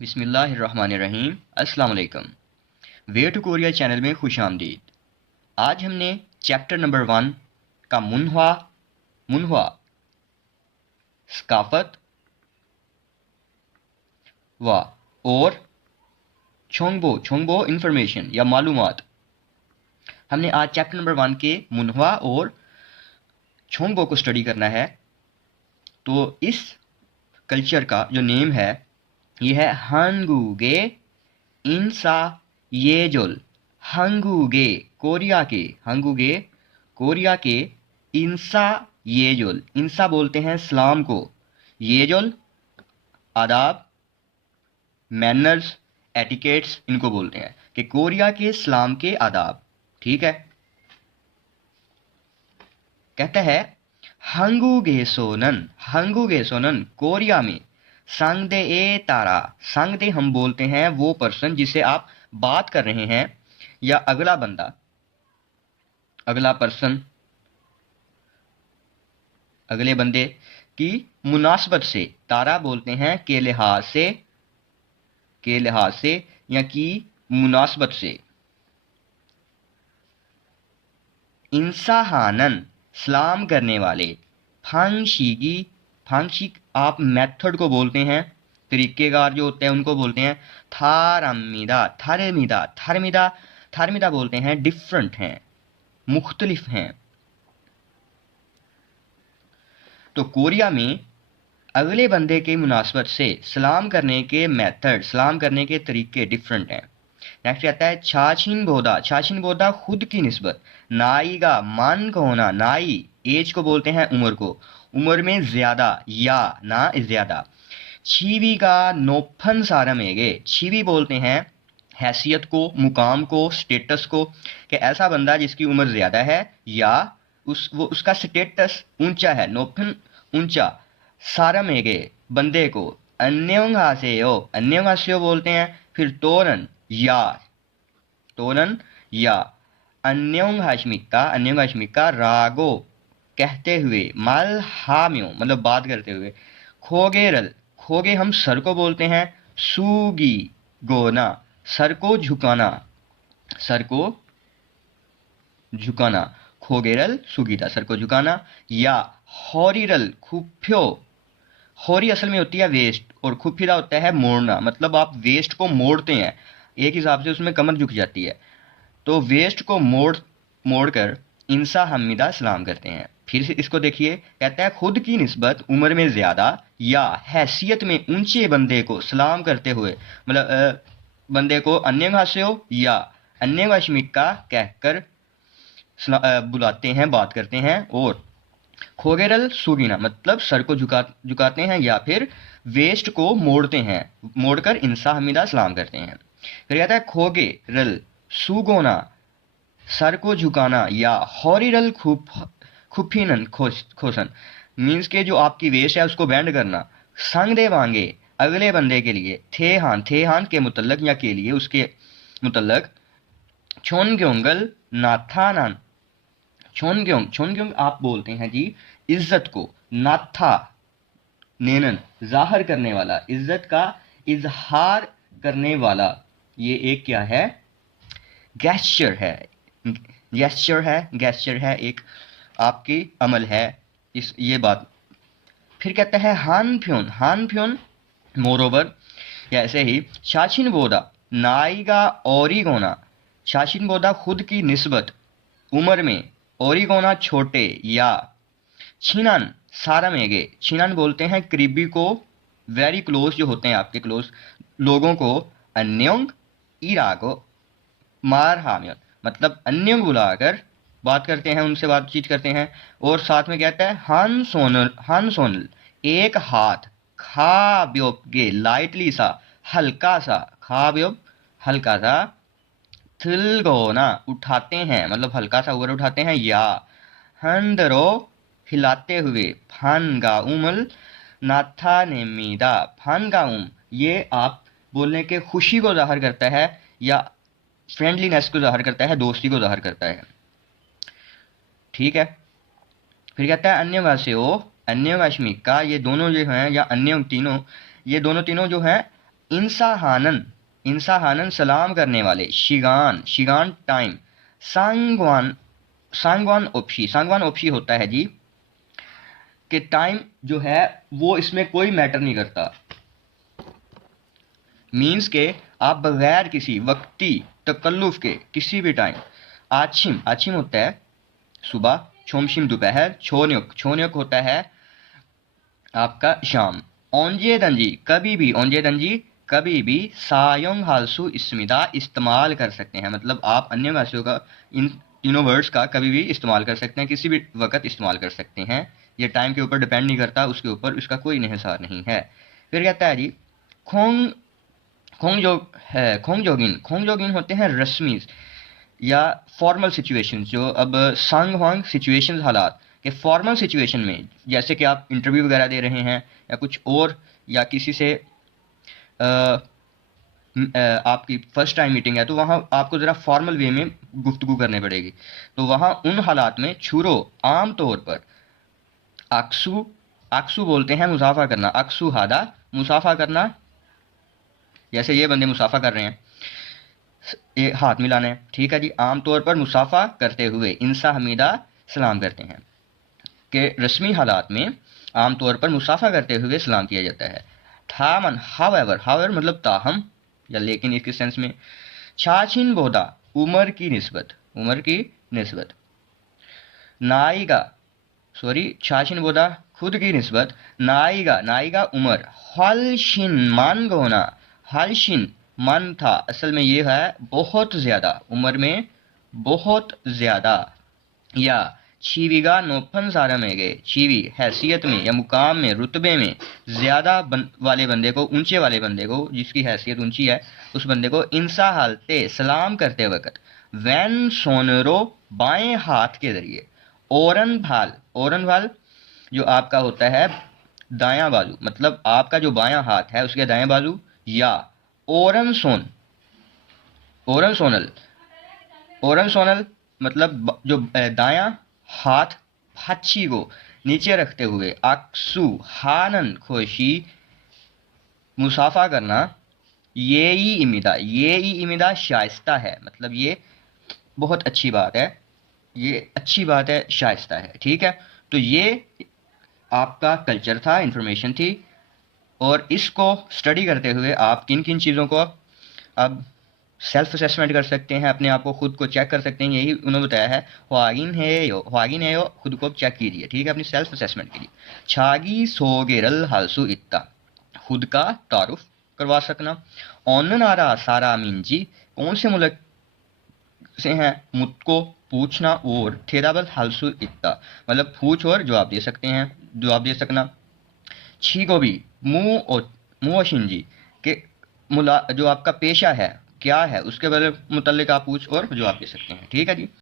बिस्मिल्लाहिर्रहमानिर्रहीम। अस्सलाम वालेकुम। वे टू कोरिया चैनल में खुश आमदीद। आज हमने चैप्टर नंबर 1 का मुन्हवा मुन्हवा सकाफत व और छोंगबो छोंगबो इंफॉर्मेशन या मालूमात। हमने आज चैप्टर नंबर 1 के मुन्हवा और छोंगबो को स्टडी करना है। तो इस कल्चर का जो नेम है ये है हांगूगे इंसा येजोल। हांगूगे कोरिया के इंसा येजोल। इंसा बोलते हैं सलाम को, येजोल आदाब, मैनर्स, एटिकेट्स इनको बोलते हैं कि कोरिया के सलाम के आदाब। ठीक है। कहता है हंगूगे सोनन कोरिया में सांगदे ए तारा। सांगदे हम बोलते हैं वो पर्सन जिसे आप बात कर रहे हैं या अगला बंदा, अगला पर्सन, अगले बंदे की मुनासबत से। तारा बोलते हैं के लिहाज से या की मुनासबत से। इंसाहानन सलाम करने वाले। फांगशी आप मेथड को बोलते हैं, तरीकेकार जो होते हैं उनको बोलते हैं। थारमिदा बोलते हैं डिफरेंट हैं, मुख्तलिफ हैं। तो कोरिया में अगले बंदे के मुनासबत से सलाम करने के मेथड, सलाम करने के तरीके डिफरेंट हैं। नेक्स्ट आता है छाछिन बोदा खुद की निस्बत। नाईगा मान का होना। नाई एज को बोलते हैं उम्र को, उम्र में ज्यादा या ना ज्यादा। छीवी का नोफन सारमेगे। छीवी बोलते हैं हैसियत को, मुकाम को, स्टेटस को, कि ऐसा बंदा जिसकी उम्र ज्यादा है या उसका स्टेटस ऊंचा है। नोफन ऊंचा, सारमेगे बंदे को। अन्योंगासेयो बोलते हैं। फिर तोरन या अन्योंगाश्मिका रागो कहते हुए। माल हाम्यो मतलब बात करते हुए। खोगे हम सर को बोलते हैं। सूगी गोना सर को झुकाना। खोगेरल सुगीता सर को झुकाना। या हॉरिरल खुफ्यो। हॉरी असल में होती है वेस्ट और खुफिदा होता है मोड़ना। मतलब आप वेस्ट को मोड़ते हैं, एक हिसाब से उसमें कमर झुक जाती है। तो वेस्ट को मोड़ कर इंसा हमीदा सलाम करते हैं। फिर से इसको देखिए, कहता है खुद की निस्बत उम्र में ज्यादा या हैसियत में ऊंचे बंदे को सलाम करते हुए। मतलब बंदे को अन्यंगास्यो या अन्यंगाश्मिका कहकर बुलाते हैं, बात करते हैं। और खोगेरल सुगीना मतलब सर को झुकाते हैं या फिर वेस्ट को मोड़ते हैं, मोड़कर इंसा हमीदा सलाम करते हैं। फिर कहता है खोगेरल सुगोना सर को झुकाना या हॉरिरल खुफिनन खोसन मीन्स के जो आपकी वेस्ट है उसको बैंड करना। संग दे वांगे अगले बंदे के लिए। थे हान के मुतल्लक या के लिए, उसके मुतल्लक। छोनग्योंगल नाथानन। छोनग्योंग आप बोलते हैं जी इज्जत को। नाथा नेनन जाहिर करने वाला, इज्जत का इजहार करने वाला। ये एक क्या है? गैस्चर है एक आपकी अमल है इस ये बात। फिर कहता है हान फ्योन मोर ओवर या ऐसे ही। शाचिन बोदा नाइगा ओरिगोना। शाचिन बोदा खुद की निस्बत उम्र में, ओरिगोना छोटे या। छिनान सारामेगे। छिनान बोलते हैं करीबी को, वेरी क्लोज जो होते हैं आपके क्लोज लोगों को। अन्योंग इरागो मार हामियत मतलब अन्योंग बुलाकर बात करते हैं, उनसे बातचीत करते हैं। और साथ में कहता है हान सोनल एक हाथ। खा ब्योगे लाइटली सा, हल्का सा। खा ब्योग हल्का सा। थिलगोना उठाते हैं मतलब हल्का सा ऊपर उठाते हैं या। हंदरो हिलाते हुए। फानगा उमल नाथा नेमीदा। फानगा ये आप बोलने के खुशी को जाहिर करता है या फ्रेंडलीनेस को जाहिर करता है, दोस्ती को जाहिर करता है। ठीक है। फिर कहता है अन्य वाश्मिक का। ये दोनों जो हैं या अन्य तीनों, ये दोनों तीनों जो हैं इंसाहानन, इंसाहानन सलाम करने वाले, शिगान, शिगान टाइम, सांगवान, सांगवान ओप्शी, सांगवान ओप्शी होता है जी कि टाइम जो है वो इसमें कोई मैटर नहीं करता, मीन्स के आप बगैर किसी वक्ती तकल्लुफ के किसी भी टाइम, आछिम, आछिम होता है सुबह, छोमशिम दोपहर, छोन्युक, छोन्युक होता है आपका शाम, ओंजे दंजी कभी भी, ओंजे दंजी कभी भी, सायोंग हालसु इसमिदा इस्तेमाल कर सकते हैं, मतलब आप अन्य भाषाओं का इन तीनों वर्ड्स का कभी भी इस्तेमाल कर सकते हैं, किसी भी वक्त इस्तेमाल कर सकते हैं, ये टाइम के ऊपर डिपेंड नहीं करता, उसके ऊपर उसका कोई इन्हिसार नहीं है। फिर कहता है जी खोंग, खोंग जोगिन होते हैं रस्मी या फॉर्मल सिचुएशन, जो अब संग होंग सिचुएशन, हालात के फॉर्मल सिचुएशन में, जैसे कि आप इंटरव्यू वगैरह दे रहे हैं या कुछ और, या किसी से आपकी फर्स्ट टाइम मीटिंग है, तो वहाँ आपको ज़रा फॉर्मल वे में गुफ्तगू करनी पड़ेगी, तो वहाँ उन हालात में छुरो आम तौर पर अक्सू, अक्सू बोलते हैं मुसाफा करना, अक्सू हादा मुसाफा करना, जैसे ये बंदे मुसाफा कर रहे हैं, ये हाथ मिलाना है, ठीक है जी, आमतौर पर मुसाफा करते हुए इंसा हमीदा सलाम करते हैं, कि रस्मी हालात में आमतौर पर मुसाफा करते हुए सलाम किया जाता है। ठामन, हावेवर, हावेवर मतलब ताहम या लेकिन इसके सेंस में। छाछिन बोदा, उम्र की निस्बत, उम्र की निस्बत। नाइगा, सॉरी, छाछिन बोदा खुद की निस्बत, नाइगा, नाइगा उम्र, हलशिन मान गोना, हलशिन मन था, असल में ये है बहुत ज्यादा, उम्र में बहुत ज्यादा, या चीवीगा नोफन सारा में गए, चीवी हैसियत में या मुकाम में, रुतबे में ज्यादा वाले बंदे को, ऊंचे वाले बंदे को, जिसकी हैसियत ऊंची है, उस बंदे को इंसा हालते सलाम करते वक्त, वैन सोनरो बाएं हाथ के जरिए, ओरन भाल, ओरन भाल जो आपका होता है दायां बाजू, मतलब आपका जो बायां हाथ है उसके दाएं बाजू, या ओरन सोन, ओरन सोनल, ओरन सोनल मतलब जो दायां हाथ हच्छी को नीचे रखते हुए, अक्सू हानन खुशी मुसाफा करना, ये ही इमिदा, ये ही इमिदा शाइस्ता है, मतलब ये बहुत अच्छी बात है, ये अच्छी बात है, शाइस्ता है, ठीक है। तो ये आपका कल्चर था, इंफॉर्मेशन थी, और इसको स्टडी करते हुए आप किन किन चीज़ों को अब सेल्फ असेसमेंट कर सकते हैं, अपने आप को खुद को चेक कर सकते हैं, यही उन्होंने बताया है, ह्वागिन है यो, खुद को चेक कीजिए, ठीक है, अपनी सेल्फ असेसमेंट के लिए। छागी सोगेरल हालसू इत्ता, खुद का तारुफ करवा सकना। ऑन नारा सारा मिंजी, कौन से मुल्क से हैं, मुझको पूछना, और थेराबल हालसू इत्ता मतलब पूछ और जवाब दे सकते हैं, जवाब दे सकना। छी को भी मुँह और मुँह शिंजी के मुला जो आपका पेशा है क्या है उसके बारे में मुतल्लिक आप पूछ और जवाब दे सकते हैं, ठीक है जी।